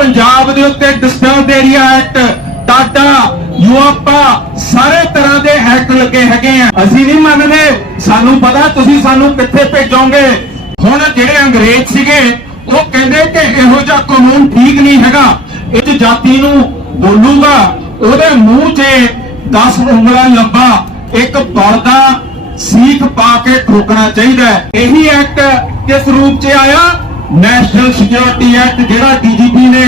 ਪੰਜਾਬ ਦੇ ਉੱਤੇ disturb area act TADA UAPA ਸਾਰੇ ਤਰ੍ਹਾਂ ਦੇ ਐਕਟ ਲੱਗੇ ਹੈਗੇ ਆ। ਅਸੀਂ ਨਹੀਂ ਮੰਨਦੇ, ਸਾਨੂੰ ਪਤਾ, ਤੁਸੀਂ ਸਾਨੂੰ ਕਿੱਥੇ ਭੇਜੋਗੇ? ਹੁਣ ਜਿਹੜੇ ਅੰਗਰੇਜ਼ ਸੀਗੇ, ਉਹ ਕਹਿੰਦੇ ਕਿ ਇਹੋ ਜਿਹਾ ਕਾਨੂੰਨ ਠੀਕ ਨਹੀਂ ਹੈਗਾ। ਇਹ ਜਾਤੀ ਨੂੰ ਬੋਲੂਗਾ, ਉਹਦੇ ਮੂੰਹ 'ਚ 10 ਉਂਗਲਾਂ ਲੰਬਾ ਇੱਕ ਬਲਦਾ ਸੀਖ ਪਾ ਕੇ ਠੋਕਣਾ ਚਾਹੀਦਾ ਇਹੀ ਐਕਟ ਕਿਸ ਰੂਪ 'ਚ ਆਇਆ? ਨੈਸ਼ਨਲ ਸਿਕਿਉਰਿਟੀ ਐਕਟ ਜਿਹੜਾ ਡੀਜੀਪੀ ਨੇ,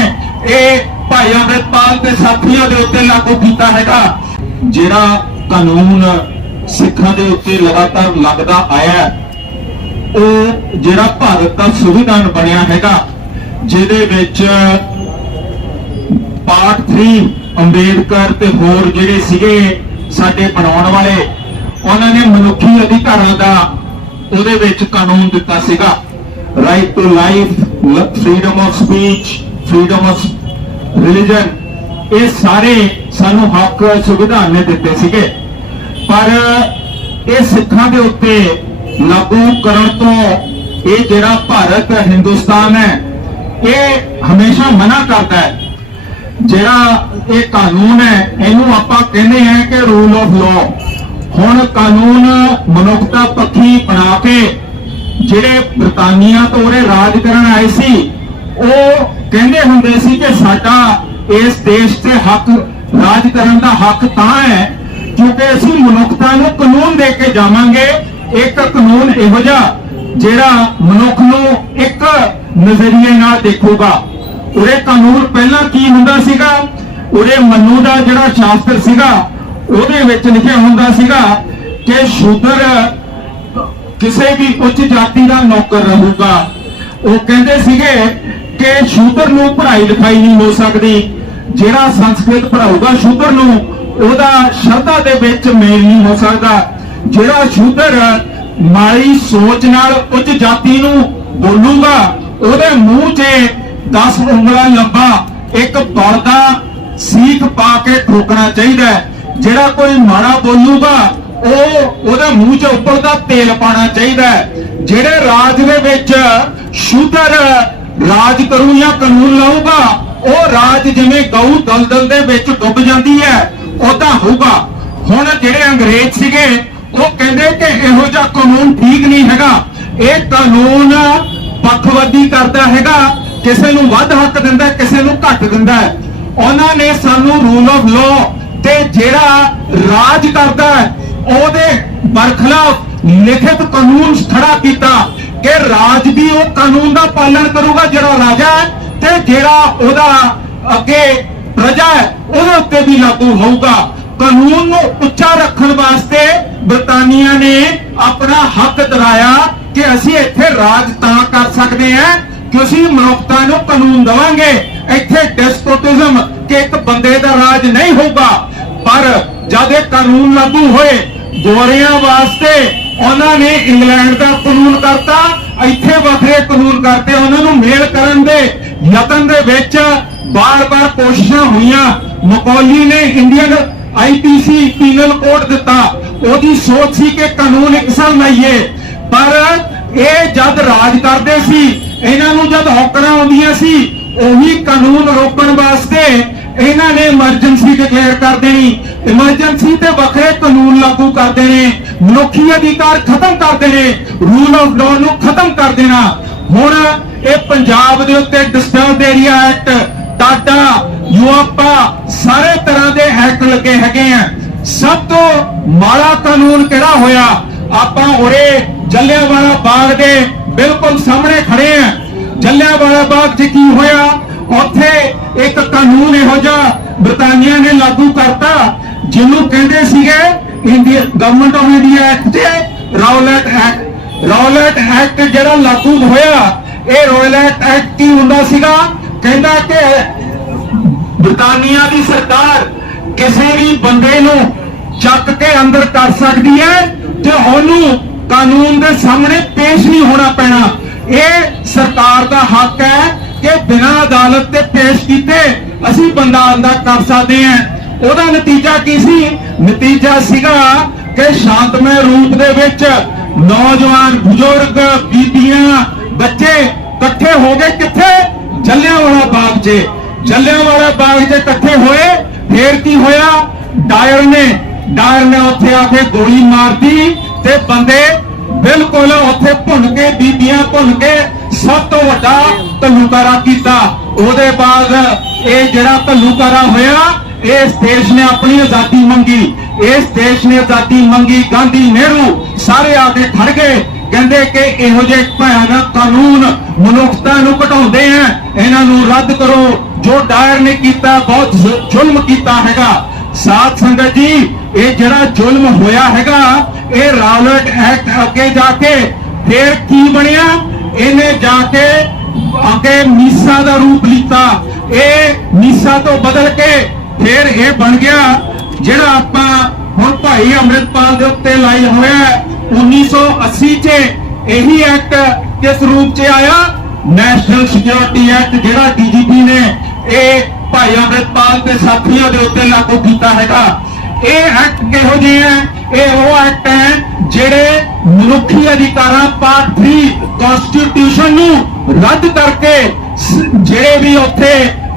ਇਹ ਭਾਈ ਅੰਮ੍ਰਿਤਪਾਲ ਤੇ ਸਾਥੀਆਂ ਦੇ ਉੱਤੇ ਲਾਗੂ ਕੀਤਾ ਹੈਗਾ। ਜਿਹੜਾ ਕਾਨੂੰਨ ਸਿੱਖਾਂ ਦੇ ਉੱਤੇ ਲਗਾਤਾਰ ਲੱਗਦਾ ਆਇਆ ਉਹ ਜਿਹੜਾ ਭਾਰਤ ਦਾ ਸੰਵਿਧਾਨ ਬਣਿਆ ਹੈਗਾ, ਜਿਹਦੇ ਵਿੱਚ ਪਾਰਟ 3 ਅੰਬੇਦਕਰ ਤੇ ਹੋਰ ਜਿਹੜੇ ਸੀਗੇ ਸਾਡੇ ਬਣਾਉਣ ਵਾਲੇ, ਉਹਨਾਂ ਨੇ ਮਨੁੱਖੀ ਅਧਿਕਾਰਾਂ ਦਾ ਉਹਦੇ ਵਿੱਚ ਕਾਨੂੰਨ ਦਿੱਤਾ ਸੀਗਾ। right to life, freedom of speech, freedom of religion. ਇਹ ਸਾਰੇ ਸਾਨੂੰ ਹੱਕ ਸੰਵਿਧਾਨ ਨੇ ਦਿੱਤੇ ਸੀਗੇ। ਪਰ ਇਹ ਸਿੱਖਾਂ ਦੇ ਉੱਤੇ ਲਾਗੂ ਕਰਨ ਤੋਂ ਇਹ ਜਿਹੜਾ ਭਾਰਤ ਹਿੰਦੁਸਤਾਨ ਹੈ ਇਹ ਹਮੇਸ਼ਾ ਮਨਾ ਕਰਦਾ ਹੈ। ਜਿਹੜਾ ਇਹ ਕਾਨੂੰਨ ਹੈ ਇਹਨੂੰ ਆਪਾਂ ਕਹਿੰਦੇ ਹਾਂ ਕਿ ਰੂਲ ਆਫ ਲਾਅ ਹੁਣ ਕਾਨੂੰਨ ਮਨੁੱਖਤਾ ਪੱਖੀ ਬਣਾ ਕੇ ਜਿਹੜੇ ਬਰਤਾਨੀਆ ਤੋਂ ਉਰੇ ਰਾਜ ਕਰਨ ਆਏ ਸੀ, ਉਹ ਕਹਿੰਦੇ ਹੁੰਦੇ ਸੀ ਕਿ ਸਾਡਾ ਇਸ ਦੇਸ਼ ਤੇ ਹੱਕ, ਰਾਜ ਕਰਨ ਦਾ ਹੱਕ ਤਾਂ ਹੈ, ਕਿਉਂਕਿ ਅਸੀਂ ਮਨੁੱਖਤਾ ਨੂੰ ਕਾਨੂੰਨ ਦੇ ਕੇ ਜਾਵਾਂਗੇ। ਇੱਕ ਕਾਨੂੰਨ ਇਹੋ ਜਿਹਾ, ਜਿਹੜਾ ਮਨੁੱਖ ਨੂੰ ਇੱਕ ਨਜ਼ਰੀਏ ਨਾਲ ਦੇਖੂਗਾ। ਉਰੇ ਕਾਨੂੰਨ ਪਹਿਲਾਂ ਕੀ ਹੁੰਦਾ ਸੀਗਾ? ਉਰੇ ਮਨੂ ਦਾ ਜਿਹੜਾ ਸ਼ਾਸਤਰ ਸੀਗਾ, ਉਹਦੇ ਵਿੱਚ ਲਿਖਿਆ ਹੁੰਦਾ ਸੀਗਾ ਕਿ ਸ਼ੂਦਰ ਕਿਸੇ ਵੀ ਉੱਚ ਜਾਤੀ ਦਾ ਨੌਕਰ ਰਹੂਗਾ। ਉਹ ਕਹਿੰਦੇ ਸੀਗੇ ਕਿ ਸ਼ੂਦਰ ਨੂੰ ਪੜ੍ਹਾਈ ਲਿਖਾਈ ਨਹੀਂ ਹੋ ਸਕਦੀ। ਜਿਹੜਾ ਸੰਸਕ੍ਰਿਤ ਪੜ੍ਹਾਊਗਾ ਸ਼ੂਦਰ ਨੂੰ, ਉਹਦਾ ਸ਼ਰਧਾ ਦੇ ਵਿੱਚ ਮੇਲ ਨਹੀਂ ਹੋ ਸਕਦਾ। ਜਿਹੜਾ ਸ਼ੂਦਰ ਮਾੜੀ ਸੋਚ ਨਾਲ ਉੱਚ ਜਾਤੀ ਨੂੰ ਬੋਲੂਗਾ, ਉਹਦੇ ਮੂੰਹ 'ਚ 10 ਉਂਗਲਾਂ ਲੰਬਾ ਇੱਕ ਬਲਦਾ ਸੀਖ ਪਾ ਕੇ ਠੋਕਣਾ ਚਾਹੀਦਾ ਜਿਹੜਾ ਕੋਈ ਮਾੜਾ ਬੋਲੂਗਾ ਉਹ ਉਹਦੇ ਮੂੰਹ 'ਚ ਉੱਪਰ ਦਾ ਤੇਲ ਪਾਣਾ ਚਾਹੀਦਾ ਜਿਹੜੇ ਰਾਜ ਦੇ ਵਿੱਚ ਸ਼ੂਦਰ ਰਾਜ ਕਰੂ ਜਾਂ ਕਾਨੂੰਨ ਲਾਊਗਾ, ਉਹ ਰਾਜ ਜਿਵੇਂ ਗਊ ਦਲਦਲ ਦੇ ਵਿੱਚ ਡੁੱਬ ਜਾਂਦੀ ਹੈ ਉਦਾਂ ਹੋਊਗਾ। ਹੁਣ ਜਿਹੜੇ ਅੰਗਰੇਜ਼ ਸੀਗੇ, ਉਹ ਕਹਿੰਦੇ ਕਿ ਇਹੋ ਜਿਹਾ ਕਾਨੂੰਨ ਠੀਕ ਨਹੀਂ ਹੈਗਾ। ਇਹ ਕਾਨੂੰਨ ਪੱਖਵਾਦੀ ਕਰਦਾ ਹੈਗਾ, ਕਿਸੇ ਨੂੰ ਵੱਧ ਹੱਕ ਦਿੰਦਾ, ਕਿਸੇ ਨੂੰ ਘੱਟ ਦਿੰਦਾ ਉਹਨਾਂ ਨੇ ਸਾਨੂੰ ਰੂਲ ਆਫ ਲਾਅ ਤੇ ਜਿਹੜਾ ਰਾਜ ਕਰਦਾ ਹੈ ਉਹਦੇ ਬਰਖਲਾਫ ਲਿਖਿਤ ਕਾਨੂੰਨ ਖੜਾ ਕੀਤਾ ਕਿ ਰਾਜ ਵੀ ਉਹ ਕਾਨੂੰਨ ਦਾ ਪਾਲਣ ਕਰੂਗਾ, ਜਿਹੜਾ ਰਾਜਾ ਹੈ ਤੇ ਜਿਹੜਾ ਉਹਦਾ ਅੱਗੇ ਪ੍ਰਜਾ ਹੈ, ਉਹਦੇ ਉੱਤੇ ਵੀ ਲਾਗੂ ਹੋਊਗਾ। ਕਾਨੂੰਨ ਨੂੰ ਉੱਚਾ ਰੱਖਣ ਵਾਸਤੇ ਬ੍ਰਿਟਾਨੀਆ ਨੇ ਆਪਣਾ ਹੱਕ ਦਰਾਇਆ ਕਿ ਅਸੀਂ ਇੱਥੇ ਰਾਜ ਤਾਂ ਕਰ ਸਕਦੇ ਹਾਂ ਕਿ ਅਸੀਂ ਮਨੁੱਖਤਾ ਨੂੰ ਕਾਨੂੰਨ ਦੇਵਾਂਗੇ। ਇੱਥੇ ਡੈਸਪੋਟਿਜ਼ਮ ਕਿ ਇੱਕ ਬੰਦੇ ਦਾ ਰਾਜ ਨਹੀਂ ਹੋਊਗਾ, ਪਰ ਜਦ ਇਹ ਕਾਨੂੰਨ ਲਾਗੂ ਹੋਏ ਗੋਰਿਆਂ ਵਾਸਤੇ ਉਹਨਾਂ ਨੇ ਇੰਗਲੈਂਡ ਦਾ ਕਾਨੂੰਨ ਕਰਤਾ, ਇੱਥੇ ਵੱਖਰੇ ਕਾਨੂੰਨ ਕਰਤੇ, ਉਹਨਾਂ ਨੂੰ ਮੇਲ ਕਰਨ ਦੇ ਯਤਨ ਦੇ ਵਿੱਚ ਬਾਰ-ਬਾਰ ਕੋਸ਼ਿਸ਼ਾਂ ਹੋਈਆਂ। ਮਕੌਲੀ ਨੇ ਇੰਡੀਅਨ ਆਈਪੀਸੀ ਪੀਨਲ ਕੋਡ ਦਿੱਤਾ। ਉਹਦੀ ਸੋਚ ਸੀ ਕਿ ਕਾਨੂੰਨ ਇੱਕ ਸਾਲ ਲਾਈਏ ਪਰ ਇਹ ਜਦ ਰਾਜ ਕਰਦੇ ਸੀ, ਇਹਨਾਂ ਨੂੰ ਜਦ ਹੌਕਰਾਂ ਆਉਂਦੀਆਂ ਸੀ, ਉਹੀ ਕਾਨੂੰਨ ਰੋਕਣ ਵਾਸਤੇ ਇਹਨਾਂ ਨੇ ਐਮਰਜੈਂਸੀ ਡਿਕਲੇਅਰ ਕਰ ਦੇਣੀ। ਇਮਰਜੈਂਸੀ ਤੇ ਵੱਖਰੇ ਕਾਨੂੰਨ ਲਾਗੂ ਕਰਦੇ ਨੇ, ਮਨੁੱਖੀ ਅਧਿਕਾਰ ਖਤਮ ਕਰਦੇ ਨੇ ਰੂਲ ਆਫ ਲਾਅ ਨੂੰ ਖਤਮ ਕਰ ਦੇਣਾ। ਹੁਣ ਇਹ ਪੰਜਾਬ ਦੇ ਉੱਤੇ disturb area act TADA UAPA ਸਾਰੇ ਤਰ੍ਹਾਂ ਦੇ ਐਕਟ ਲੱਗੇ ਹੈਗੇ ਆ। ਸਭ ਤੋਂ ਮਾੜਾ ਕਾਨੂੰਨ ਕਿਹੜਾ ਹੋਇਆ? ਆਪਾਂ ਉਰੇ ਜੱਲਿਆਂਵਾਲਾ ਬਾਗ ਦੇ ਬਿਲਕੁਲ ਸਾਹਮਣੇ ਖੜੇ ਆ। ਜੱਲਿਆਂਵਾਲਾ ਬਾਗ 'ਚ ਕੀ ਹੋਇਆ? ਉੱਥੇ ਇੱਕ ਕਾਨੂੰਨ ਇਹੋ ਜਿਹਾ ਬ੍ਰਿਟਾਨੀਆ ਨੇ ਲਾਗੂ ਕਰਤਾ। ਜਿਹਨੂੰ ਕਹਿੰਦੇ ਸੀਗੇ India government of India act ਤੇ ਰੌਲਟ ਐਕਟ ਰੌਲਟ ਐਕਟ ਜਿਹੜਾ ਲਾਗੂ ਹੋਇਆ, ਇਹ ਰੌਲਟ ਐਕਟ ਕੀ ਹੁੰਦਾ ਸੀਗਾ? ਕਹਿੰਦਾ ਕਿ ਬ੍ਰਿਟਾਨੀਆ ਦੀ ਸਰਕਾਰ ਕਿਸੇ ਵੀ ਬੰਦੇ ਨੂੰ ਚੱਕ ਕੇ ਅੰਦਰ ਕਰ ਸਕਦੀ ਹੈ ਤੇ ਉਹਨੂੰ ਕਾਨੂੰਨ ਦੇ ਸਾਹਮਣੇ ਪੇਸ਼ ਨਹੀਂ ਹੋਣਾ ਪੈਣਾ। ਇਹ ਸਰਕਾਰ ਦਾ ਹੱਕ ਹੈ ਕਿ ਬਿਨਾਂ ਅਦਾਲਤ ਤੇ ਪੇਸ਼ ਕੀਤੇ ਅਸੀਂ ਬੰਦਾ ਅੰਦਰ ਕਰ ਸਕਦੇ ਹਾਂ। ਉਹਦਾ ਨਤੀਜਾ ਕੀ ਸੀ? ਨਤੀਜਾ ਸੀਗਾ ਕਿ ਸ਼ਾਂਤਮਈ ਰੂਪ ਦੇ ਵਿੱਚ ਨੌਜਵਾਨ ਬਜ਼ੁਰਗ, ਬੀਬੀਆਂ, ਬੱਚੇ ਇਕੱਠੇ ਹੋ ਗਏ। ਕਿੱਥੇ? ਜੱਲਿਆਂਵਾਲਾ ਬਾਗ 'ਚ ਜੱਲਿਆਂਵਾਲਾ ਬਾਗ 'ਚ ਇਕੱਠੇ ਹੋਏ, ਫੇਰ ਕੀ ਹੋਇਆ? ਡਾਇਰ ਨੇ ਡਾਇਰ ਨੇ ਉੱਥੇ ਆ ਕੇ ਗੋਲੀ ਮਾਰਤੀ ਤੇ ਬੰਦੇ ਬਿਲਕੁਲ ਉੱਥੇ ਭੁੰਨ ਕੇ, ਬੀਬੀਆਂ ਭੁੰਨ ਕੇ ਸਭ ਤੋਂ ਵੱਡਾ ਤਲੂਕਾਰਾ ਕੀਤਾ। ਉਹਦੇ ਬਾਅਦ ਇਹ ਜਿਹੜਾ ਤਲੂਕਾਰਾ ਹੋਇਆ ਇਸ ਦੇਸ਼ ਨੇ ਆਪਣੀ ਆਜ਼ਾਦੀ ਮੰਗੀ, ਇਸ ਦੇਸ਼ ਨੇ ਆਜ਼ਾਦੀ ਮੰਗੀ, ਗਾਂਧੀ ਨਹਿਰੂ ਸਾਰੇ ਆ ਕੇ ਖੜ ਗਏ, ਕਹਿੰਦੇ ਕਿ ਇਹੋ ਜਿਹੇ ਭਿਆਨਕ ਕਾਨੂੰਨ ਮਨੁੱਖਤਾ ਨੂੰ ਘਟਾਉਂਦੇ ਆ, ਇਹਨਾਂ ਨੂੰ ਰੱਦ ਕਰੋ, ਜੋ ਡਾਇਰ ਨੇ ਕੀਤਾ, ਬਹੁਤ ਜ਼ੁਲਮ ਕੀਤਾ ਹੈਗਾ। ਸਾਥ ਸੰਗਤ ਜੀ, ਇਹ ਜਿਹੜਾ ਜ਼ੁਲਮ ਹੋਇਆ ਹੈਗਾ, ਇਹ ਰਾਵਲਟ ਐਕਟ ਅੱਗੇ ਜਾ ਕੇ ਫੇਰ ਕੀ ਬਣਿਆ? ਇਹਨੇ ਜਾ ਕੇ ਅੱਗੇ ਮੀਸਾ ਦਾ ਰੂਪ ਲਿੱਤਾ। ਇਹ ਮੀਸਾ ਤੋਂ ਬਦਲ ਕੇ ਫਿਰ ਇਹ ਬਣ ਗਿਆ ਜਿਹੜਾ ਆਪਾਂ ਹੁਣ ਭਾਈ ਅੰਮ੍ਰਿਤਪਾਲ ਦੇ ਉੱਤੇ ਲਾਈ ਹੋਇਆ 1980 ਚ ਇਹੀ ਐਕਟ ਕਿਸ ਰੂਪ ਚ ਆਇਆ? ਨੈਸ਼ਨਲ ਸਿਕਿਉਰਿਟੀ ਐਕਟ ਜਿਹੜਾ ਡੀਜੀਪੀ ਨੇ ਇਹ ਭਾਈ ਅੰਮ੍ਰਿਤਪਾਲ ਤੇ ਸਾਥੀਆਂ ਦੇ ਉੱਤੇ ਲਾਗੂ ਕੀਤਾ ਹੈਗਾ। ਇਹ ਐਕਟ ਕਿਹੋ ਜਿਹੇ ਹੈ? ਇਹ ਉਹ ਐਕਟ ਹੈ ਜਿਹੜੇ ਮਨੁੱਖੀ ਅਧਿਕਾਰਾਂ ਪਾਰਟ 3 ਕਨਸਟੀਟਿਊਸ਼ਨ ਨੂੰ ਰੱਦ ਕਰਕੇ ਜਿਹੜੇ ਵੀ ਉੱਥੇ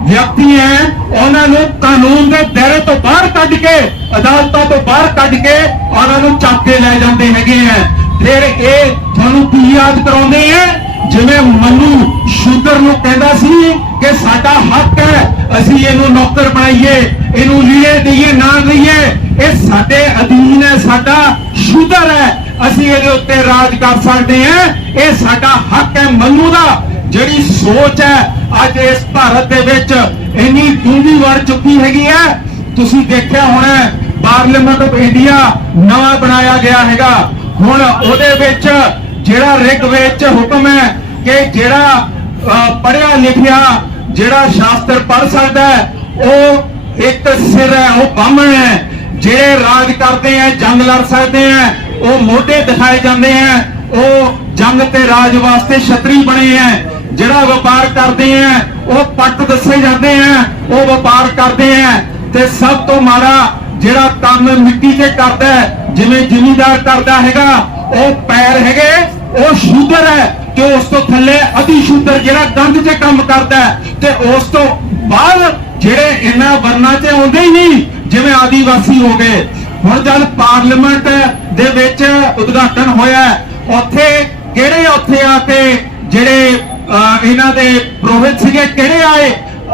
ਵਿਅਕਤੀ ਹੈ ਉਹਨਾਂ ਨੂੰ ਕਾਨੂੰਨ ਦੇ ਦਾਇਰੇ ਤੋਂ ਬਾਹਰ ਕੱਢ ਕੇ, ਅਦਾਲਤਾਂ ਤੋਂ ਬਾਹਰ ਕੱਢ ਕੇ ਉਹਨਾਂ ਨੂੰ ਚੱਕ ਲੈ ਜਾਂਦੇ ਹੈਗੇ ਆ। ਫਿਰ ਇਹ ਤੁਹਾਨੂੰ ਕੀ ਯਾਦ ਕਰਾਉਂਦੇ ਆ? ਜਿਵੇਂ ਮਨੂ ਸ਼ੂਦਰ ਨੂੰ ਕਹਿੰਦਾ ਸੀ ਕਿ ਸਾਡਾ ਹੱਕ ਹੈ, ਅਸੀਂ ਇਹਨੂੰ ਨੌਕਰ ਬਣਾਈਏ, ਇਹਨੂੰ ਲੀੜੇ ਦਈਏ, ਨਾ ਦਈਏ। ਇਹ ਸਾਡੇ ਅਧੀਨ ਹੈ, ਸਾਡਾ ਸ਼ੂਦਰ ਹੈ, ਅਸੀਂ ਇਹਦੇ ਉੱਤੇ ਰਾਜ ਕਰ ਸਕਦੇ ਹਾਂ। ਇਹ ਸਾਡਾ ਹੱਕ ਹੈ ਮਨੂ ਦਾ ਜਿਹੜੀ ਸੋਚ ਹੈ ਅੱਜ ਇਸ ਭਾਰਤ ਦੇ ਵਿੱਚ ਇੰਨੀ ਡੂੰਘੀ ਵੜ ਚੁੱਕੀ ਹੈਗੀ ਹੈ। ਤੁਸੀਂ ਦੇਖਿਆ ਹੋਣਾ ਪਾਰਲੀਮੈਂਟ ਆਫ ਇੰਡੀਆ ਨਵਾਂ ਬਣਾਇਆ ਗਿਆ ਹੈਗਾ। ਹੁਣ ਉਹਦੇ ਵਿੱਚ ਜਿਹੜਾ ਰਿਗ ਵਿੱਚ ਹੁਕਮ ਹੈ ਕਿ ਜਿਹੜਾ ਪੜਿਆ ਲਿਖਿਆ ਜਿਹੜਾ ਸ਼ਾਸਤਰ ਪੜ ਸਕਦਾ ਉਹ ਇੱਕ ਸਿਰ ਹੈ, ਉਹ ਬਾਹਮਣ ਹੈ। ਜਿਹੜੇ ਰਾਜ ਕਰਦੇ ਆ ਜੰਗ ਲੜ ਸਕਦੇ ਆ ਉਹ ਮੋਢੇ ਦਿਖਾਏ ਜਾਂਦੇ ਆ ਉਹ ਜੰਗ ਤੇ ਰਾਜ ਵਾਸਤੇ ਛਤਰੀ ਬਣੇ ਆ ਜਿਹੜਾ ਵਪਾਰ ਕਰਦੇ ਆ, ਉਹ ਪੱਟ ਦੱਸੇ ਜਾਂਦੇ ਆ, ਉਹ ਵਪਾਰ ਕਰਦੇ ਆ। ਤੇ ਸਭ ਤੋਂ ਮਾੜਾ ਜਿਹੜਾ ਕੰਮ ਮਿੱਟੀ ਤੇ ਕਰਦਾ ਜਿਵੇਂ ਜ਼ਿਮੀਂਦਾਰ ਕਰਦਾ ਹੈਗਾ, ਉਹ ਪੈਰ ਹੈਗੇ, ਉਹ ਸ਼ੂਦਰ ਹੈ ਕਿ ਉਸ ਤੋਂ ਥੱਲੇ ਅਧੀ ਸ਼ੂਦਰ ਜਿਹੜਾ ਗੰਦ 'ਚ ਕੰਮ ਕਰਦਾ ਤੇ ਉਸ ਤੋਂ ਬਾਅਦ ਜਿਹੜੇ ਇਹਨਾਂ ਵਰਨਾਂ 'ਚ ਆਉਂਦੇ ਹੀ ਨਹੀਂ, ਜਿਵੇਂ ਆਦੀਵਾਸੀ ਹੋ ਗਏ। ਹੁਣ ਜਦ ਪਾਰਲੀਮੈਂਟ ਦੇ ਵਿੱਚ ਉਦਘਾਟਨ ਹੋਇਆ ਉੱਥੇ ਕਿਹੜੇ ਉੱਥੇ ਆ ਕੇ ਜਿਹੜੇ ਇਹਨਾਂ ਦੇ ਪ੍ਰੋਹਿਤ ਸੀਗੇ ਕਿਹੜੇ ਆਏ?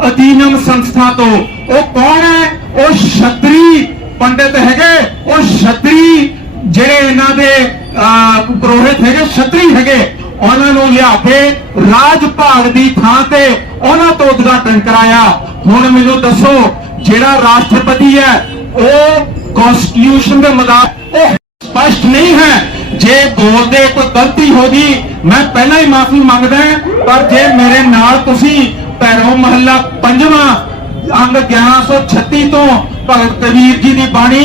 ਅਧੀਨਮ ਸੰਸਥਾ ਤੋਂ। ਉਹ ਕੌਣ ਹੈ? ਉਹ ਛਤਰੀ ਪੰਡਿਤ ਹੈਗੇ। ਉਹ ਛਤਰੀ ਜਿਹੜੇ ਇਹਨਾਂ ਦੇ ਅਹ, ਹੈਗੇ ਛਤਰੀ ਹੈਗੇ ਉਹਨਾਂ ਨੂੰ ਲਿਆ ਕੇ ਰਾਜ ਭਾਗ ਦੀ ਥਾਂ ਤੇ ਉਹਨਾਂ ਤੋਂ ਉਦਘਾਟਨ ਕਰਾਇਆ। ਹੁਣ ਮੈਨੂੰ ਦੱਸੋ ਜਿਹੜਾ ਰਾਸ਼ਟਰਪਤੀ ਹੈ ਉਹ ਕਨਸਟੀਟਿਊਸ਼ਨ ਦੇ ਮੁਤਾਬਕ ਉਹ ਸਪਸ਼ਟ ਨਹੀਂ ਹੈ। ਜੇ ਬੋਲਦੇ ਕੋਈ ਗਲਤੀ ਹੋ ਗਈ ਮੈਂ ਪਹਿਲਾਂ ਹੀ ਮਾਫੀ ਮੰਗਦਾ ਪਰ ਜੇ ਮੇਰੇ ਨਾਲ ਤੁਸੀਂ ਭੈਰੋ ਮਹੱਲਾ ਪੰਜਵਾਂ ਅੰਗ 1136 ਤੋਂ ਭਗਤ ਕਬੀਰ ਜੀ ਦੀ ਬਾਣੀ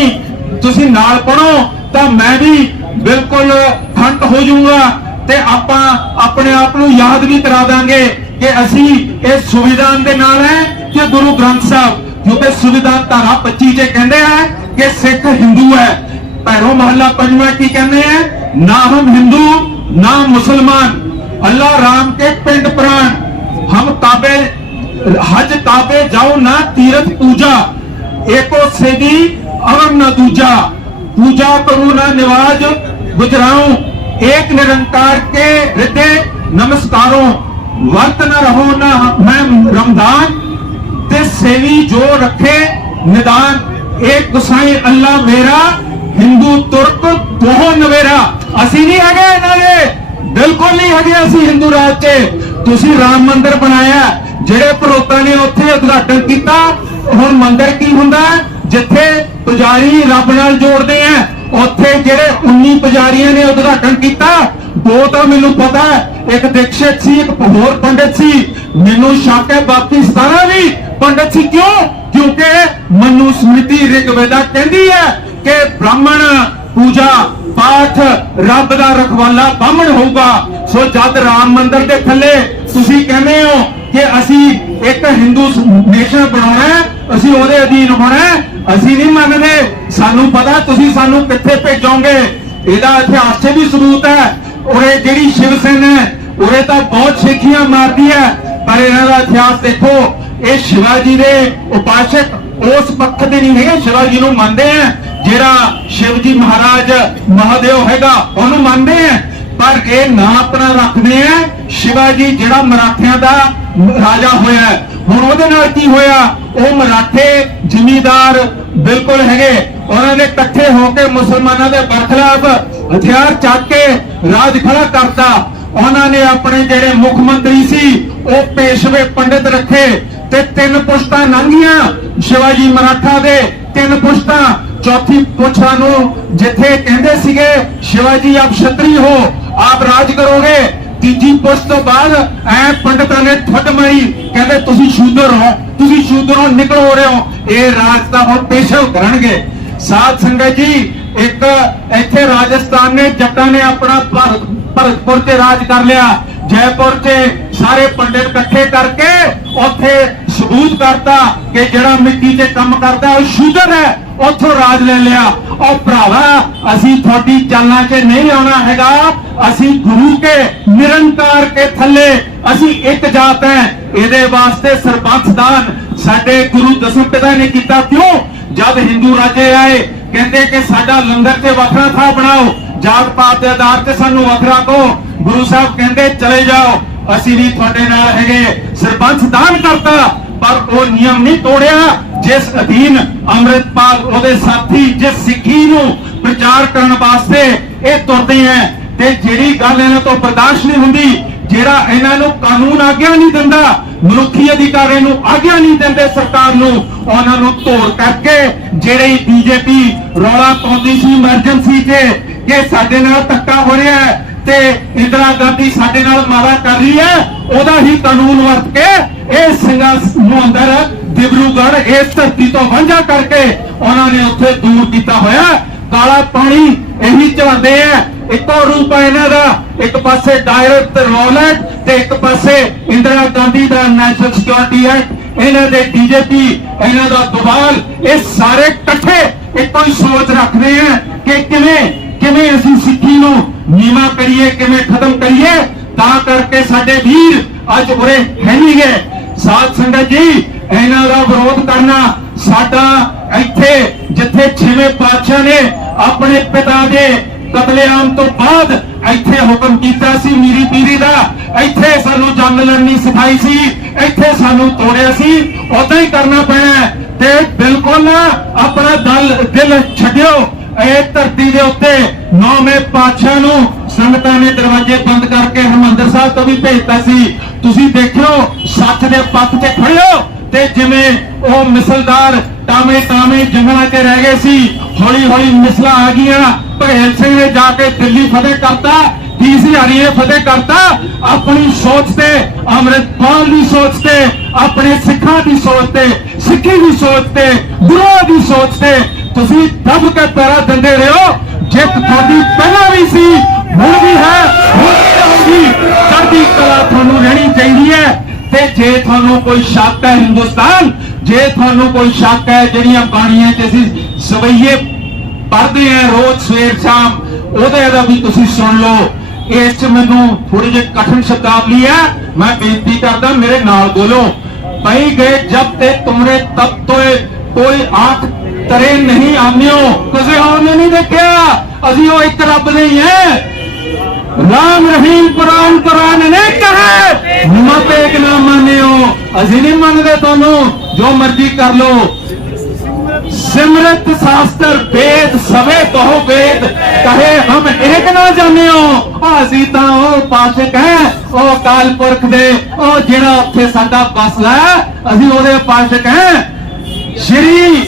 ਤੁਸੀਂ ਨਾਲ ਪੜੋ ਤਾਂ ਮੈਂ ਵੀ ਬਿਲਕੁਲ ਖੰਡ ਹੋ ਜਾਊਂਗਾ ਤੇ ਆਪਾਂ ਆਪਣੇ ਆਪ ਨੂੰ ਯਾਦ ਵੀ ਕਰਾ ਦਾਂਗੇ ਕਿ ਅਸੀਂ ਇਹ ਸੁਵਿਧਾਨ ਦੇ ਨਾਲ ਹੈ ਕਿ ਗੁਰੂ ਗ੍ਰੰਥ ਸਾਹਿਬ ਕਿਉਂਕਿ ਸੁਵਿਧਾਨ ਧਾਰਾ 25 ਚ ਕਹਿੰਦੇ ਆ ਕਿ ਸਿੱਖ ਹਿੰਦੂ ਹੈ। ਭੈਰੋ ਮਹੱਲਾ ਪੰਜਵਾਂ ਕੀ ਕਹਿੰਦੇ ਆ? ਨਾ ਹਮ ਹਿੰਦੂ ना मुसलमान अल्लाह राम के पिंड प्राण हम ताबे हज ताबे जाओ ना तीर्थ पूजा एको सेदी अवर न दूजा पूजा करूँ ना निवाज गुजराऊं एक निरंकार के हृदय नमस्कारों वर्त न रहो ना मैं रमदान ते सेवी जो रखे निदान एक गुसाई अल्लाह मेरा हिंदू तुर्क दोहो नवेरा ਅਸੀਂ ਨਹੀਂ ਹੈਗੇ ਇਹਨਾਂ ਦੇ। ਬਿਲਕੁਲ ਨਹੀਂ ਹੈਗੇ ਅਸੀਂ ਹਿੰਦੂ ਰਾਜ 'ਚ ਤੁਸੀਂ ਰਾਮ ਮੰਦਿਰ ਬਣਾਇਆ, ਜਿਹੜੇ ਭਰੋਤਾ ਨੇ ਉੱਥੇ ਉਦਘਾਟਨ ਕੀਤਾ, ਹੁਣ ਮੰਦਿਰ ਕੀ ਹੁੰਦਾ? ਜਿੱਥੇ ਪੁਜਾਰੀ ਰੱਬ ਨਾਲ ਜੋੜਦੇ ਆ, ਉੱਥੇ ਜਿਹੜੇ 19 ਪੁਜਾਰੀਆਂ ਨੇ ਉਦਘਾਟਨ ਕੀਤਾ, ਦੋ ਤਾਂ ਮੈਨੂੰ ਪਤਾ ਇੱਕ ਦੀਕਸ਼ਿਤ ਸੀ, ਇੱਕ ਹੋਰ ਪੰਡਿਤ ਸੀ। ਮੈਨੂੰ ਸ਼ੱਕ ਹੈ, ਬਾਕੀ 17 ਵੀ ਪੰਡਿਤ ਸੀ। ਕਿਉਂ? ਕਿਉਂਕਿ ਮਨੂ ਸਮ੍ਰਿਤੀ ਰਿਗਵੇਦਾ ਕਹਿੰਦੀ ਹੈ ਕਿ ਬ੍ਰਾਹਮਣ ਪੂਜਾ ਪਾਠ ਰੱਬ ਦਾ ਰਖਵਾਲਾ ਬਾਹਮਣ ਹੋਊਗਾ। ਸੋ ਜਦ ਰਾਮ ਮੰਦਿਰ ਦੇ ਥੱਲੇ ਤੁਸੀਂ ਕਹਿੰਦੇ ਹੋ ਕਿ ਅਸੀਂ ਇੱਕ ਹਿੰਦੂ ਨੇਸ਼ਨ ਬਣਾਉਣਾ ਅਸੀਂ ਉਹਦੇ ਅਧੀਨ ਹੋਣਾ ਅਸੀਂ ਨਹੀਂ ਮੰਨਦੇ। ਸਾਨੂੰ ਪਤਾ ਤੁਸੀਂ ਸਾਨੂੰ ਕਿੱਥੇ ਭੇਜੋਗੇ। ਇਹਦਾ ਇਤਿਹਾਸ 'ਚ ਵੀ ਸਬੂਤ ਹੈ। ਉਰੇ ਜਿਹੜੀ ਸ਼ਿਵ ਸੈਨਾ ਹੈ, ਉਰੇ ਤਾਂ ਬਹੁਤ ਸਿੱਖੀਆਂ ਮਾਰਦੀ ਹੈ। ਪਰ ਇਹਨਾਂ ਦਾ ਇਤਿਹਾਸ ਦੇਖੋ, ਇਹ ਸ਼ਿਵਾਜੀ ਦੇ ਉਪਾਸ਼ਕ ਉਸ ਪੱਖ ਦੇ ਨਹੀਂ ਹੈਗੇ। ਸ਼ਿਵਾਜੀ ਨੂੰ ਮੰਨਦੇ ਆ। ਜਿਹੜਾ ਸ਼ਿਵਜੀ ਮਹਾਰਾਜ ਮਹਾਦੇਵ ਹੈਗਾ, ਉਹਨੂੰ ਮੰਨਦੇ ਆ, ਪਰ ਇਹ ਨਾਂ ਆਪਣਾ ਰੱਖਦੇ ਆ ਸ਼ਿਵਾਜੀ ਜਿਹੜਾ ਮਰਾਠਿਆਂ ਦਾ ਰਾਜਾ ਹੋਇਆ ਹੁਣ ਉਹਦੇ ਨਾਲ ਕੀ ਹੋਇਆ? ਉਹ ਮਰਾਠੇ ਜ਼ਿਮੀਦਾਰ ਬਿਲਕੁਲ ਹੈਗੇ। ਉਹਨਾਂ ਨੇ ਇਕੱਠੇ ਹੋ ਕੇ ਮੁਸਲਮਾਨਾਂ ਦੇ ਬਰਖਲਾਫ ਹਥਿਆਰ ਚੱਕ ਕੇ ਰਾਜ ਖੜਾ ਕਰਤਾ। ਉਹਨਾਂ ਨੇ ਆਪਣੇ ਜਿਹੜੇ ਮੁੱਖ ਮੰਤਰੀ ਸੀ, ਉਹ ਪੇਸ਼ਵੇ ਪੰਡਿਤ ਰੱਖੇ ਤੇ ਤਿੰਨ ਪੁਸ਼ਤਾਂ ਲੰਘੀਆਂ ਸ਼ਿਵਾਜੀ ਮਰਾਠਾ ਦੇ। ਤਿੰਨ ਪੁਸ਼ਤਾਂ ਚੌਥੀ ਪੁੱਛਾਂ ਨੂੰ ਜਿੱਥੇ ਕਹਿੰਦੇ ਸੀਗੇ, ਸ਼ਿਵਾਜੀ, ਆਪ ਛਤਰੀ ਹੋ, ਆਪ ਰਾਜ ਕਰੋਗੇ। ਤੀਜੀ ਪੁਸ਼ਤ ਤੋਂ ਬਾਅਦ ਐ ਪੰਡਤਾਂ ਨੇ ਠੱਡ ਮਾਰੀ, ਕਹਿੰਦੇ, ਤੁਸੀਂ ਸ਼ੂਦਰ ਹੋ, ਤੁਸੀਂ ਸ਼ੂਦਰ ਹੋ ਰਹੇ ਹੋ, ਇਹ ਰਾਜ ਤਾਂ ਹੁਣ ਪੇਸ਼ਵ ਕਰਨਗੇ। ਸਾਧ ਸੰਗਤ ਜੀ, ਇੱਕ ਇੱਥੇ ਰਾਜਸਥਾਨ ਨੇ ਜੱਟਾਂ ਨੇ ਆਪਣਾ ਭਰਤਪੁਰ ਤੇ ਰਾਜ ਕਰ ਲਿਆ। ਜੈਪੁਰ 'ਚ ਸਾਰੇ ਪੰਡਿਤ ਇਕੱਠੇ ਕਰਕੇ ਉੱਥੇ ਸਬੂਤ ਕਰਤਾ ਕਿ ਜਿਹੜਾ ਮਿੱਟੀ 'ਤੇ ਕੰਮ ਕਰਦਾ, ਉਹ ਸ਼ੂਦਰ ਹੈ। ਉੱਥੋਂ ਰਾਜ ਲੈ ਲਿਆ। ਉਹ ਭਰਾਵਾ, ਅਸੀਂ ਤੁਹਾਡੀ ਚਾਲਾਂ 'ਚ ਨਹੀਂ ਆਉਣਾ ਹੈਗਾ। ਅਸੀਂ ਗੁਰੂ ਕੇ ਨਿਰੰਕਾਰ ਕੇ ਥੱਲੇ ਅਸੀਂ ਇੱਕ ਜਾਤ ਹੈ। ਇਹਦੇ ਵਾਸਤੇ ਸਰਬੰਸ ਦਾਨ। ਸਾਡੇ ਗੁਰੂ ਦਸਮ ਪਿਤਾ ਨੇ ਕੀਤਾ ਕਿਉਂ? ਜਦ ਹਿੰਦੂ ਰਾਜੇ ਆਏ, ਕਹਿੰਦੇ ਕਿ ਸਾਡਾ ਲੰਗਰ ਤੇ ਵੱਖਰਾ ਥਾਂ ਬਣਾਓ। ਜਾਤ ਪਾਤ ਦੇ ਆਧਾਰ ਤੇ ਸਾਨੂੰ ਵੱਖਰਾ ਕਹੋ। ਗੁਰੂ ਸਾਹਿਬ ਕਹਿੰਦੇ, ਚਲੇ ਜਾਓ। ਅਸੀਂ ਵੀ ਤੁਹਾਡੇ ਨਾਲ ਹੈਗੇ। ਸਰਬੰਸ ਦਾਨ ਕਰਤਾ, ਪਰ ਉਹ ਨਿਯਮ ਨਹੀਂ ਤੋੜਿਆ। ਜਿਸ ਅਧੀਨ ਅੰਮ੍ਰਿਤਪਾਲ, ਉਹਦੇ ਸਾਥੀ, ਜਿਸ ਸਿੱਖੀ ਨੂੰ ਪ੍ਰਚਾਰ ਕਰਨ ਵਾਸਤੇ ਇਹ ਤੁਰਦੇ ਹੈ ਤੇ ਜਿਹੜੀ ਗੱਲ ਇਹਨਾਂ ਤੋਂ ਬਰਦਾਸ਼ਤ ਨਹੀਂ ਹੁੰਦੀ, ਜਿਹੜਾ ਇਹਨਾਂ ਨੂੰ ਕਾਨੂੰਨ ਆਗਿਆ ਨਹੀਂ ਦਿੰਦਾ, ਮਨੁੱਖੀ ਅਧਿਕਾਰਾਂ ਨੂੰ ਆਗਿਆ ਨਹੀਂ ਦਿੰਦੇ ਸਰਕਾਰ ਨੂੰ, ਉਹਨਾਂ ਨੂੰ ਤੋੜ ਕਰਕੇ ਜਿਹੜੀ ਬੀਜੇਪੀ ਰੌਲਾ ਪਾਉਂਦੀ ਸੀ ਐਮਰਜੈਂਸੀ 'ਚ ਕਿ ਸਾਡੇ ਨਾਲ ਧੱਕਾ ਹੋ ਰਿਹਾ ਹੈ, ਤੇ ਇੰਦਰਾ ਗਾਂਧੀ ਸਾਡੇ ਨਾਲ ਮਾਰਾ ਕਰ ਰਹੀ ਹੈ, ਉਹਦਾ ਹੀ ਕਾਨੂੰਨ ਵਰਤ ਕੇ ਇਹ ਸਿੰਘਾਂ ਨੂੰ ਅੰਦਰ ਦਿਬਰੂਗੜ੍ਹ ਇਸ ਧਰਤੀ ਤੋਂ ਵਾਂਝਾ ਕਰਕੇ ਉਹਨਾਂ ਨੇ ਉੱਥੇ ਦੂਰ ਕੀਤਾ ਹੋਇਆ। ਕਾਲਾ ਪਾਣੀ ਇਹੀ ਚਲਾਉਂਦੇ ਆ। ਇੱਕੋ ਰੂਪ ਹੈ ਇਹਨਾਂ ਦਾ। ਇੱਕ ਪਾਸੇ ਡਾਇਰੈਕਟ ਤੇ ਤੇ ਇੱਕ ਪਾਸੇ ਇੰਦਰਾ ਗਾਂਧੀ ਦਾ ਨੈਸ਼ਨਲ ਸਿਕਿਉਰਿਟੀ ਐਕਟ ਇਹਨਾਂ ਦੇ ਡੀਜੀਪੀ ਇਹਨਾਂ ਦਾ ਦੁਬਾਲ ਇਹ ਸਾਰੇ ਇਕੱਠੇ ਇੱਕੋ ਹੀ ਸੋਚ ਰੱਖਦੇ ਆ ਕਿ ਕਿਵੇਂ ਕਿਵੇਂ ਅਸੀਂ ਸਿੱਖੀ ਨੂੰ ਨੀਵਾ ਕਰੀਏ, ਕਿਵੇਂ ਖਤਮ ਕਰੀਏ। ਤਾਂ ਕਰਕੇ ਸਾਡੇ ਵੀਰ ਅੱਜ ਉਰੇ ਹੈ ਨਹੀਂ ਗਏ ਸਾਧ ਸੰਗਤ ਜੀ ਇਹਨਾਂ ਦਾ ਵਿਰੋਧ ਕਰਨਾ ਸਾਡਾ ਇੱਥੇ ਜਿੱਥੇ ਛੇਵੇਂ ਪਾਤਸ਼ਾਹ ਨੇ ਆਪਣੇ ਪਿਤਾ ਦੇ ਕਤਲੇਆਮ ਤੋਂ ਬਾਅਦ ਇੱਥੇ ਹੁਕਮ ਕੀਤਾ ਸੀ ਮੀਰੀ ਪੀਰੀ ਦਾ, ਇੱਥੇ ਸਾਨੂੰ ਜੰਗ ਲੜਨੀ ਸਿਖਾਈ ਸੀ, ਇੱਥੇ ਸਾਨੂੰ ਤੋੜਿਆ ਸੀ ਉਦਾਂ ਹੀ ਕਰਨਾ ਪੈਣਾ ਤੇ ਬਿਲਕੁਲ ਨਾ ਆਪਣਾ ਦਲ, ਦਿਲ ਛੱਡਿਓ, ਇਹ ਧਰਤੀ ਦੇ ਉੱਤੇ ਨੌਵੇਂ ਪਾਤਸ਼ਾਹ ਨੂੰ ਸੰਗਤਾਂ ਨੇ ਦਰਵਾਜ਼ੇ ਬੰਦ ਕਰਕੇ ਹਰਮੰਦਰ ਸਾਹਿਬ ਤੋਂ ਵੀ ਭੇਜਤਾ ਸੀ। ਤੁਸੀਂ ਦੇਖਿਓ, ਸੱਚ ਦੇ ਪੱਖ 'ਤੇ ਖੜਿਓ ਤੇ ਜਿਵੇਂ ਉਹ ਮਿਸਲਦਾਰ ਟਾਵੇਂ ਟਾਵੇਂ ਜੰਗਲਾਂ 'ਚ ਰਹਿ ਗਏ ਸੀ, ਹੌਲੀ ਹੌਲੀ ਮਿਸਲਾਂ ਆ ਗਈਆਂ। ਭਗੇਲ ਸਿੰਘ ਨੇ ਜਾ ਕੇ ਦਿੱਲੀ ਫਤਿਹ ਕਰਤਾ ਤੀਸ ਹਜ਼ਾਰੀ ਫਤਿਹ ਕਰਤਾ। ਆਪਣੀ ਸੋਚ ਤੇ, ਅੰਮ੍ਰਿਤਪਾਲ ਦੀ ਸੋਚ ਤੇ, ਆਪਣੇ ਸਿੱਖਾਂ ਦੀ ਸੋਚ ਤੇ, ਸਿੱਖੀ ਦੀ ਸੋਚ ਤੇ, ਗੁਰੂਆਂ ਦੀ ਸੋਚ ਤੇ ਤੁਸੀਂ ਦਬ ਕੇ ਪੈਰਾ ਦਿੰਦੇ ਰਹੋ। ਜਿੱਤ ਤੁਹਾਡੀ ਪਹਿਲਾਂ ਵੀ ਸੀ, ਹੁਣ ਵੀ ਹੈ, ਹੁਣ ਜੇ ਤੁਹਾਨੂੰ ਕੋਈ ਸ਼ੱਕ ਹੈ ਹਿੰਦੁਸਤਾਨ, ਜੇ ਤੁਹਾਨੂੰ ਕੋਈ ਸ਼ੱਕ ਹੈ ਜਿਹੜੀਆਂ ਬਾਣੀਆਂ 'ਚ ਅਸੀਂ ਸਵਈਏ ਪੜ੍ਹਦੇ ਆ ਰੋਜ਼ ਸਵੇਰ ਸ਼ਾਮ, ਉਹਦੇ ਦਾ ਵੀ ਤੁਸੀਂ ਸੁਣ ਲਓ। ਇਸ 'ਚ ਮੈਨੂੰ ਥੋੜੀ ਜਿਹੀ ਕਠਿਨ ਸ਼ਬਦਾਵਲੀ ਹੈ। ਮੈਂ ਬੇਨਤੀ ਕਰਦਾ ਮੇਰੇ ਨਾਲ ਬੋਲੋ। ਪਈ ਗਏ ਜਬ ਤੇ ਤੁਮਰੇ, ਤਬ ਤੋਏ ਕੋਈ ਆਖ ਤਰੇ ਨਹੀਂ ਆਮਿਓ। ਕਿਸੇ ਹੋਰ ਨੇ ਨਹੀਂ ਦੇਖਿਆ। ਅਸੀਂ ਉਹ ਇੱਕ ਰੱਬ ਦੇ ਹੀ ਹੈ। ਰਾਮ ਰਹੀਮ ਕੁਰਾਨ ਕੁਰਾਨ ਨੇ ਕਹਾ ਮਤ ਇੱਕ ਨਾ ਮੰਨਿਓ ਅਸੀਂ ਨਹੀਂ ਮੰਨਦੇ ਤੁਹਾਨੂੰ, ਜੋ ਮਰਜ਼ੀ ਕਰ ਲਓ। ਸਿਮਰਤ ਸ਼ਾਸਤਰ ਵੇਦ, ਸਵੇ ਕਹੋ ਵੇਦ, ਕਹੇ ਹਮ ਇੱਕ ਨਾ ਜਾਣਿਓ। ਅਸੀਂ ਤਾਂ ਉਹ ਪਾਸ਼ਕ ਹੈ, ਉਹ ਕਾਲ ਪੁਰਖ ਦੇ, ਉਹ ਜਿਹੜਾ ਉੱਥੇ ਸਾਡਾ ਬਸਦਾ ਅਸੀਂ ਉਹਦੇ ਪਾਸ਼ਕ ਹੈ। ਸ਼੍ਰੀ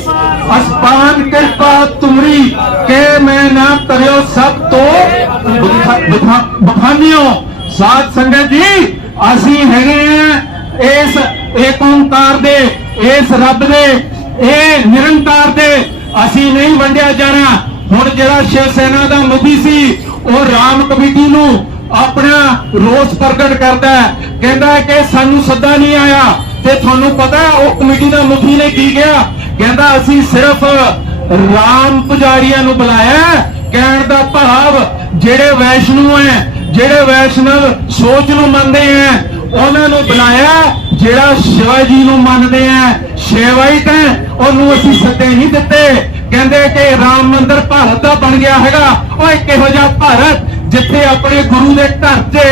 ਅਸਪਾਨ ਕਿਰਪਾ ਤੁਮਰੀ, ਕੇ ਮੈਂ ਨਾ ਕਰਿਓ ਸਭ ਤੋਂ ਬਖਾਨਿਓ। ਸਾਧ ਸੰਗਤ ਜੀ, ਅਸੀਂ ਹੈਗੇ ਆ ਇਸ ਏਕ ਓੰਕਾਰ ਦੇ, ਇਸ ਰੱਬ ਦੇ, ਇਹ ਨਿਰੰਕਾਰ ਦੇ। ਅਸੀਂ ਨਹੀਂ ਵੰਡਿਆ ਜਾਣਾ। ਹੁਣ ਜਿਹੜਾ ਸ਼ਿਵ ਸੈਨਾ ਦਾ ਮੁਖੀ ਸੀ, ਉਹ ਰਾਮ ਕਮੇਟੀ ਨੂੰ ਆਪਣਾ ਰੋਸ ਪ੍ਰਗਟ ਕਰਦਾ ਹੈ। ਕਹਿੰਦਾ ਹੈ ਕਿ ਸਾਨੂੰ ਸੱਦਾ ਨਹੀਂ ਆਇਆ। ਤੇ ਤੁਹਾਨੂੰ ਪਤਾ ਉਹ ਕਮੇਟੀ ਦਾ ਮੁਖੀ ਨੇ ਕੀ ਕਿਹਾ? ਕਹਿੰਦਾ, ਅਸੀਂ ਸਿਰਫ ਰਾਮ ਪੁਜਾਰੀਆਂ ਨੂੰ ਬੁਲਾਇਆ ਕਹਿਣ ਦਾ ਭਾਵ, ਜਿਹੜੇ ਵੈਸ਼ਨੂ ਹੈ, ਜਿਹੜੇ ਵੈਸ਼ਨਵ ਸੋਚ ਨੂੰ ਮੰਨਦੇ ਹੈ ਉਹਨਾਂ ਨੂੰ ਬੁਲਾਇਆ ਜਿਹੜਾ ਸ਼ਿਵਾਜੀ ਨੂੰ ਮੰਨਦੇ ਆ। ਸ਼ਿਵਾਈ ਤਾਂ ਉਹਨੂੰ ਅਸੀਂ ਸੱਦੇ ਨਹੀਂ ਦਿੱਤੇ। ਕਹਿੰਦੇ ਕਿ ਰਾਮ ਮੰਦਿਰ ਭਾਰਤ ਦਾ ਬਣ ਗਿਆ ਹੈਗਾ। ਓਏ ਕਿਹੋ ਜਿਹਾ ਭਾਰਤ ਜਿੱਥੇ ਆਪਣੇ ਗੁਰੂ ਦੇ ਘਰ 'ਚ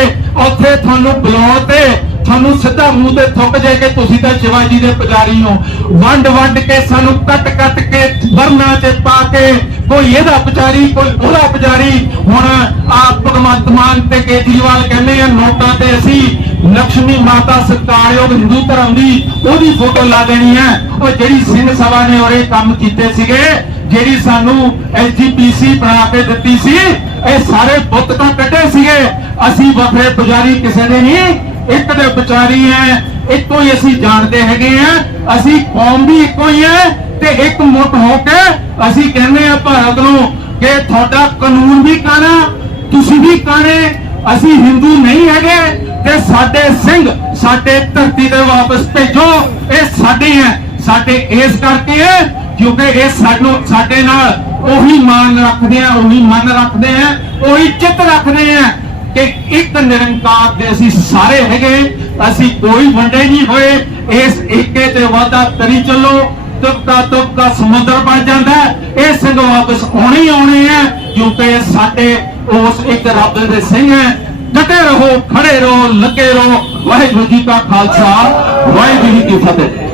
ਉੱਥੇ ਤੁਹਾਨੂੰ ਬੁਲਾਉਣ ਤੇ ਤੁਹਾਨੂੰ ਸਿੱਧਾ ਮੂੰਹ ਤੇ ਥੁੱਕ ਜੇ ਕਿ ਤੁਸੀਂ ਤਾਂ ਸ਼ਿਵਾਜੀ ਦੇ ਪੁਜਾਰੀ ਹੋ। ਵੰਡ ਵੰਡ ਕੇ ਸਾਨੂੰ ਕੱਟ ਕੱਟ ਕੇ ਵਰਨਾ 'ਚ ਪਾ ਕੇ ਕੋਈ ਇਹਦਾ ਪੁਜਾਰੀ, ਕੋਈ ਉਹਦਾ ਪੁਜਾਰੀ। ਹੁਣ ਆਪ ਭਗਵੰਤ ਮਾਨ ਤੇ ਕੇਜਰੀਵਾਲ ਕਹਿੰਦੇ ਆ, ਨੋਟਾਂ ਤੇ ਅਸੀਂ ਲక్ష్ਮੀ ਮਾਤਾ ਸਤਿਕਾਰਯੋਗ ਹਿੰਦੂ ਧਰਮ ਦੀ ਉਹਦੀ ਫੋਟੋ ਲਾ ਦੇਣੀ ਹੈ ਉਹ ਜਿਹੜੀ ਸਿੰਘ ਸਭਾ ਨੇ ਔਰੇ ਕੰਮ ਕੀਤੇ ਸੀਗੇ ਜਿਹੜੀ ਸਾਨੂੰ ਐਸਜੀਪੀਸੀ ਬਣਾ ਕੇ ਦਿੱਤੀ ਸੀ ਇਹ ਸਾਰੇ ਬੁੱਤ ਤਾਂ ਕੱਢੇ ਸੀਗੇ ਅਸੀਂ ਵੱਖਰੇ ਪੁਜਾਰੀ ਕਿਸੇ ਦੇ ਨਹੀਂ ਇੱਕ ਦੇ ਪੁਜਾਰੀ ਹੈ ਇੱਕੋ ਹੀ ਅਸੀਂ ਜਾਣਦੇ ਹੈਗੇ ਆ ਅਸੀਂ ਕੌਮ ਵੀ ਇੱਕੋ ਹੀ ਹੈ ਤੇ ਇੱਕ ਮੁੱਠ ਹੋ ਕੇ ਅਸੀਂ ਕਹਿੰਦੇ ਆ ਭਾਰਤ ਨੂੰ ਕਿ ਤੁਹਾਡਾ ਕਾਨੂੰਨ ਵੀ ਕਾਣਾ ਤੁਸੀਂ ਵੀ ਕਾਣੇ ਅਸੀਂ ਹਿੰਦੂ ਨਹੀਂ ਹੈਗੇ ਤੇ ਸਾਡੇ ਸਿੰਘ ਸਾਡੇ ਧਰਤੀ ਤੇ ਵਾਪਸ ਭੇਜੋ। ਇਹ ਸਾਡੇ ਹੈ। ਸਾਡੇ ਇਸ ਕਰਕੇ ਹੈ ਕਿਉਂਕਿ ਇਹ ਸਾਨੂੰ ਸਾਡੇ ਨਾਲ ਉਹੀ ਮਾਨ ਰੱਖਦੇ ਆ, ਉਹੀ ਮਨ ਰੱਖਦੇ ਆ, ਉਹੀ ਚਿੱਤ ਰੱਖਦੇ ਆ ਕਿ ਇੱਕ ਨਿਰੰਕਾਰ ਦੇ ਅਸੀਂ ਸਾਰੇ ਹੈਗੇ। ਅਸੀਂ ਕੋਈ ਵੰਡੇ ਨਹੀਂ ਹੋਏ। ਇਸ ਏਕੇ ਤੇ ਵਾਦਾ ਕਰੀ ਚੱਲੋ। ਤੁਪਕਾ ਤੁਪਕਾ ਸਮੁੰਦਰ ਬਣ ਜਾਂਦਾ ਇਹ ਸਿੰਘ ਵਾਪਸ ਆਉਣੇ ਆਉਣੇ ਆ। ਕਿਉਂਕਿ ਸਾਡੇ, ਉਸ ਇੱਕ ਰੱਬ ਦੇ ਸਿੰਘ ਹੈ। ਡਟੇ ਰਹੋ ਖੜੇ ਰਹੋ ਲੱਗੇ ਰਹੋ। ਵਾਹਿਗੁਰੂ ਜੀ ਕਾ ਖਾਲਸਾ ਵਾਹਿਗੁਰੂ ਜੀ ਕੀ ਫਤਿਹ।